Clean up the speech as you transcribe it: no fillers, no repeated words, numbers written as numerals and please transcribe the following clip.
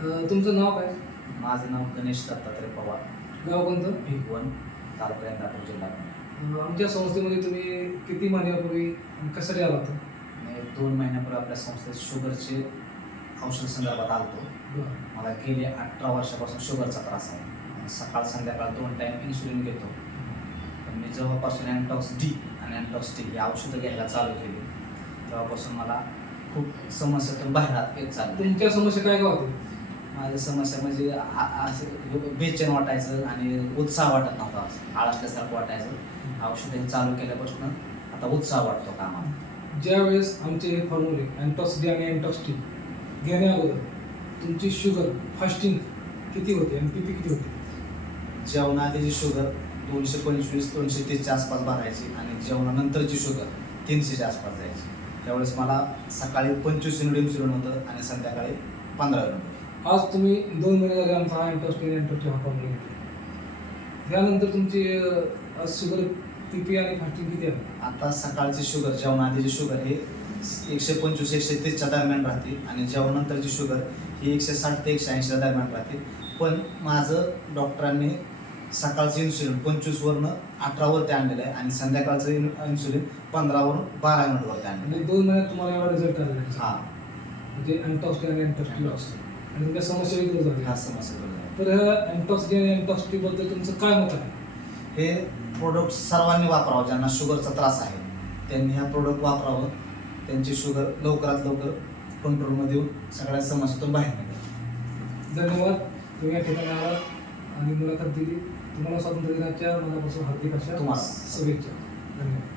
तुमचं नाव काय? माझं नाव गणेश दत्तात्रय पवार, गाव कोणतं? भिगवण, तालुका इंदापूर, जिल्हा पुणे. आमच्या संस्थेमध्ये तुम्ही किती महिन्यापूर्वी आणि कशासाठी आला होता? मी 2 महिन्यापूर्वी आपल्या संस्थेत शुगरचे औषध संदर्भात आलतो. बरं. मला गेली 18 वर्षापासून शुगरचा त्रास आहे. सकाळ संध्याकाळ 2 टाईम इन्सुलिन घेतो. पण मी जेव्हापासून अँटॉक्स डी आणि अँटॉक्स टी ही औषधं घ्यायला चालू केली तेव्हापासून मला खूप समस्यातून बाहेर येत चाललं. तुमच्या समस्या काय होते? माझी समस्या म्हणजे असं बेचैन वाटायचं आणि उत्साह वाटत नव्हता, आळसल्यासारखं वाटायचं. औषधं चालू केल्यापासून आता उत्साह वाटतो कामाला. ज्यावेळेस आमचे हे फॉर्म्युले अँटॉक्स डी आणि अँटॉक्स टी घेण्या अगोदर तुमची शुगर फास्टिंग किती होती आणि किती होती? जेवणाआधीची शुगर 225-230च्या आसपास भरायची आणि जेवणानंतरची शुगर 300च्या आसपास जायची. त्यावेळेस मला सकाळी 25 युनिट इन्सुलिन होतं आणि संध्याकाळी 15 युनिट. आज तुम्ही 2 महिने झाले आमचा हा अँटॉक्स टी आणि अँटॉक्स टी हा फॉर्म्युला घेतला. त्यानंतर तुमची आज शुगर पी आणि फास्टिंग किती आहे? आता सकाळची शुगर जेवणाआधीची शुगर ही 125-130च्या दरम्यान राहते आणि जेवणानंतरची शुगर ही 160 ते 180च्या दरम्यान राहते. पण माझं डॉक्टरांनी सकाळचं इन्सुलिन 25वरनं 18वरती आणलेलं आहे आणि संध्याकाळचं इन्सुलिन 15वरून 12 युनिटवरती आणलेलं म्हणजे 2 महिन्यात तुम्हाला एवढा रिझल्ट आलेला आहे. हां, म्हणजे अँटॉक्स टी आणि अँटॉक्स टी आणि तुमच्या समस्या दूर झाली. ह्या समस्या बरोबर. तर ह्या अँटॉक्स डी आणि अँटॉक्स टी बद्दल तुमचं काय मत आहे? हे प्रोडक्ट सर्वांनी वापरावं. ज्यांना शुगरचा त्रास आहे त्यांनी हा प्रोडक्ट वापरावं. त्यांची शुगर लवकरात लवकर कंट्रोलमध्ये येऊन सगळ्या समस्यातून बाहेर निघेल. धन्यवाद. तुम्ही या ठिकाणी आलात आणि मुलाखत दिली. तुम्हाला स्वातंत्र्य दिनाच्या मनापासून हार्दिक अशा तुम्हाला शुभेच्छा. धन्यवाद.